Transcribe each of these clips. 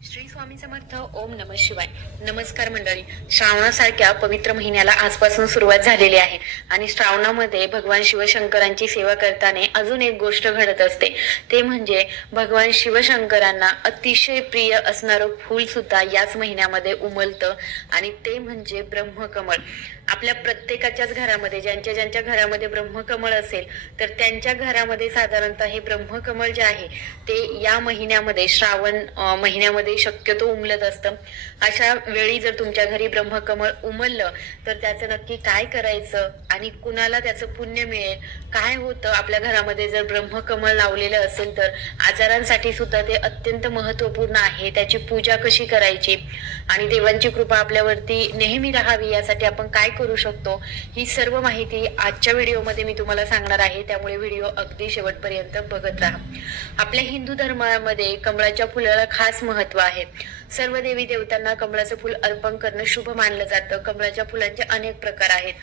श्री स्वामी समर्थ. ओम नमः शिवाय. नमस्कार मंडळी. श्रावणासारख्या पवित्र महिन्याला आजपासून सुरुवात झालेली आहे आणि श्रावणामध्ये भगवान शिवशंकरांची सेवा करताना अजून एक गोष्ट घडत असते. ते म्हणजे भगवान शिवशंकरांना अतिशय प्रिय असणारं फूल सुद्धा याच महिन्यामध्ये उमलतं आणि ते म्हणजे ब्रह्मकमळ. आपल्या प्रत्येकाच्याच घरामध्ये ज्यांच्या ज्यांच्या घरामध्ये ब्रह्मकमळ असेल तर त्यांच्या घरामध्ये साधारणतः हे ब्रह्मकमळ जे आहे ते या महिन्यामध्ये श्रावण महिन्यामध्ये शक्यतो उमलत असतं. अशा वेळी जर तुमच्या घरी ब्रह्मकमळ उमललं तर त्याचं नक्की काय करायचं आणि कुणाला त्याचं पुण्य मिळेल, काय होतं आपल्या घरामध्ये जर ब्रह्मकमळ लावलेलं असेल तर आजारांसाठी सुद्धा ते अत्यंत महत्वपूर्ण आहे. त्याची पूजा कशी करायची आणि देवांची कृपा आपल्यावरती नेहमी राहावी यासाठी आपण काय करू शकतो, ही सर्व माहिती आजच्या व्हिडिओमध्ये मी तुम्हाला सांगणार आहे. त्यामुळे व्हिडिओ अगदी शेवटपर्यंत बघत राहा. आपल्या हिंदू धर्मामध्ये कमळाच्या फुलाला खास महत्व आहे. सर्व देवी देवतांना कमळाचं फुल अर्पण करणं शुभ मानलं जातं. कमळाच्या फुलांचे अनेक प्रकार आहेत.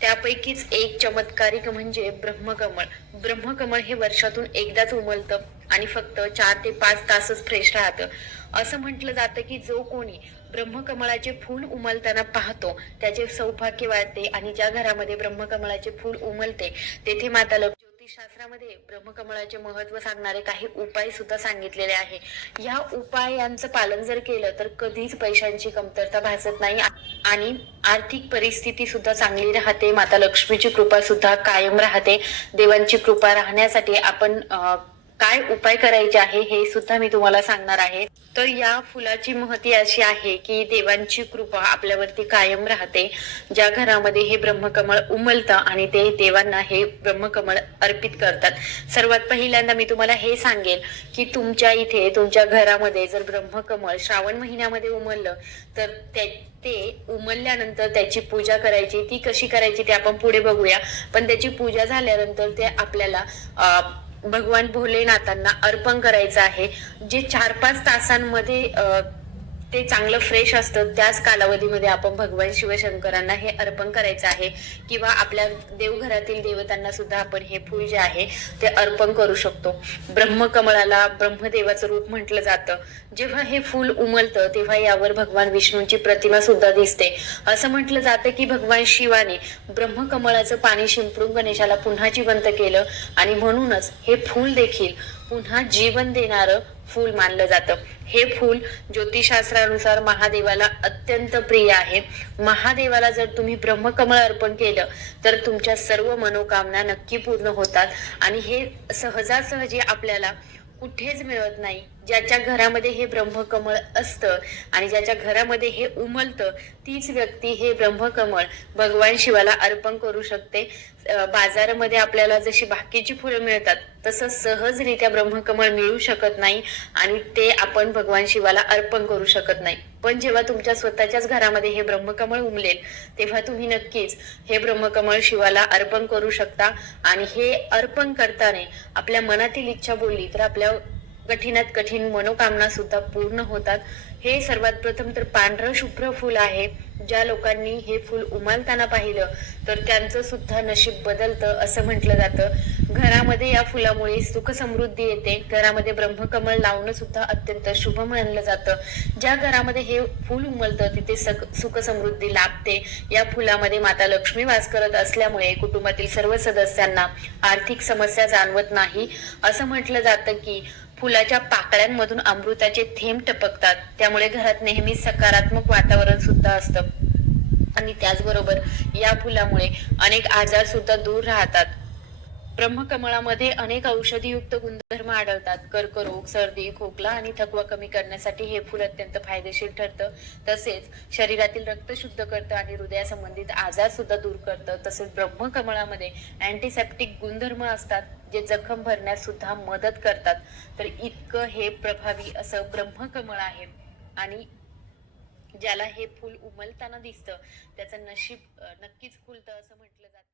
त्यापैकीच एक चमत्कारिक म्हणजे ब्रह्मकमळ. ब्रह्मकमळ हे वर्षातून एकदाच उमलतं आणि फक्त 4 ते 5 तासच फ्रेश राहतं. असं म्हटलं जातं की जो कोणी ब्रह्मकमळाचे फूल उमलताना पाहतो त्याचे सौभाग्य वाढते आणि ज्या घरामध्ये ब्रह्मकमळाचे फूल उमलते तेथे माता लक्ष्मी ज्योतिषशास्त्रामध्ये ब्रह्मकमळाचे महत्व सांगणारे काही उपाय सुद्धा सांगितलेले आहे. या उपायांचं पालन जर केलं तर कधीच पैशांची कमतरता भासत नाही आणि आर्थिक परिस्थिती सुद्धा चांगली राहते. माता लक्ष्मीची कृपा सुद्धा कायम राहते. देवांची कृपा राहण्यासाठी आपण काय उपाय करायचे आहे हे सुद्धा मी तुम्हाला सांगणार आहे. तर या फुलाची महती अशी आहे की देवांची कृपा आपल्यावरती कायम राहते. ज्या घरामध्ये हे ब्रह्मकमळ उमलतं आणि ते देवांना हे ब्रह्मकमळ अर्पित करतात. सर्वात पहिल्यांदा मी तुम्हाला हे सांगेल की तुमच्या इथे तुमच्या घरामध्ये जर ब्रह्मकमळ श्रावण महिन्यामध्ये उमललं तर ते उमलल्यानंतर त्याची पूजा करायची. ती कशी करायची ते आपण पुढे बघूया. पण त्याची पूजा झाल्यानंतर ते आपल्याला भगवान भोलेनाथांना अर्पण करायचं आहे. जे 4-5 तासांमध्ये ते चांगलं फ्रेश असतं त्याच कालावधीमध्ये आपण भगवान शिवशंकरांना हे अर्पण करायचं आहे किंवा आपल्या देवघरातील देवतांना सुद्धा आपण हे फूल जे आहे ते अर्पण करू शकतो. ब्रह्मकमळाला ब्रह्मदेवाचं रूप म्हटलं जातं. जेव्हा हे फूल उमलतं तेव्हा यावर भगवान विष्णूंची प्रतिमा सुद्धा दिसते. असं म्हटलं जातं की भगवान शिवाने ब्रह्मकमळाचं पाणी शिंपडून गणेशाला पुन्हा जिवंत केलं आणि म्हणूनच हे फूल देखील पुन्हा जीवन देणारं फूल मानलं जातं. हे फूल ज्योतिषशास्त्रानुसार महादेवाला अत्यंत प्रिय आहे. महादेवाला जर तुम्ही ब्रह्मकमळ अर्पण केलं तर तुमच्या सर्व मनोकामना नक्की पूर्ण होतात आणि हे सहजासहजी आपल्याला कुठेच मिळत नाही. ज्याच्या घरामध्ये हे ब्रह्मकमळ असतं आणि ज्याच्या घरामध्ये हे उमलतं तीच व्यक्ती हे ब्रह्मकमळ भगवान शिवाला अर्पण करू शकते. बाजारामध्ये आपल्याला जशी बाकीची फुलं मिळतात तसं सहजरित्या ब्रह्मकमळ मिळू शकत नाही आणि ते आपण भगवान शिवाला अर्पण करू शकत नाही. पण जेव्हा तुमच्या स्वतःच्याच घरामध्ये हे ब्रह्मकमळ उमलेल तेव्हा तुम्ही नक्कीच हे ब्रह्मकमळ शिवाला अर्पण करू शकता आणि हे अर्पण करताना आपल्या मनातील इच्छा बोलली तर आपल्या कठीणात कठीण मनोकामना सुद्धा पूर्ण होतात. हे सर्वात प्रथम तर पांढरं शुभ्र फूल आहे. ज्या लोकांनी हे फूल उमलताना पाहिलं तर त्यांचं सुद्धा नशीब बदलतं असं म्हटलं जातं. घरामध्ये या फुलामुळे सुख समृद्धी येते. घरामध्ये ब्रह्मकमळ लावणं सुद्धा अत्यंत शुभ मानलं जातं. ज्या घरामध्ये हे फूल उमलतं तिथे सुख समृद्धी लाभते. या फुलामध्ये माता लक्ष्मी वास करत असल्यामुळे कुटुंबातील सर्व सदस्यांना आर्थिक समस्या जाणवत नाही. असं म्हटलं जातं की फुलाच्या पाकळ्यांमधून अमृताचे थेंब टपकतात. त्यामुळे घरात नेहमी सकारात्मक वातावरण सुद्धा असतं आणि त्याचबरोबर या फुलामुळे अनेक आजार सुद्धा दूर राहतात. ब्रह्मकमळामध्ये अनेक औषधीयुक्त गुणधर्म आढळतात. कर्करोग, सर्दी, खोकला आणि थकवा कमी करण्यासाठी हे फूल अत्यंत फायदेशीर ठरतं. तसेच शरीरातील रक्त शुद्ध करतं आणि हृदयासंबंधित आजार सुद्धा दूर करतं. तसेच ब्रह्मकमळामध्ये अँटीसेप्टिक गुणधर्म असतात जे जखम भरण्यास सुद्धा मदत करतात. तर इतकं हे प्रभावी असं ब्रह्मकमळ आहे आणि ज्याला हे फूल उमलताना दिसतं त्याचं नशीब नक्कीच खुलतं असं म्हटलं जातं.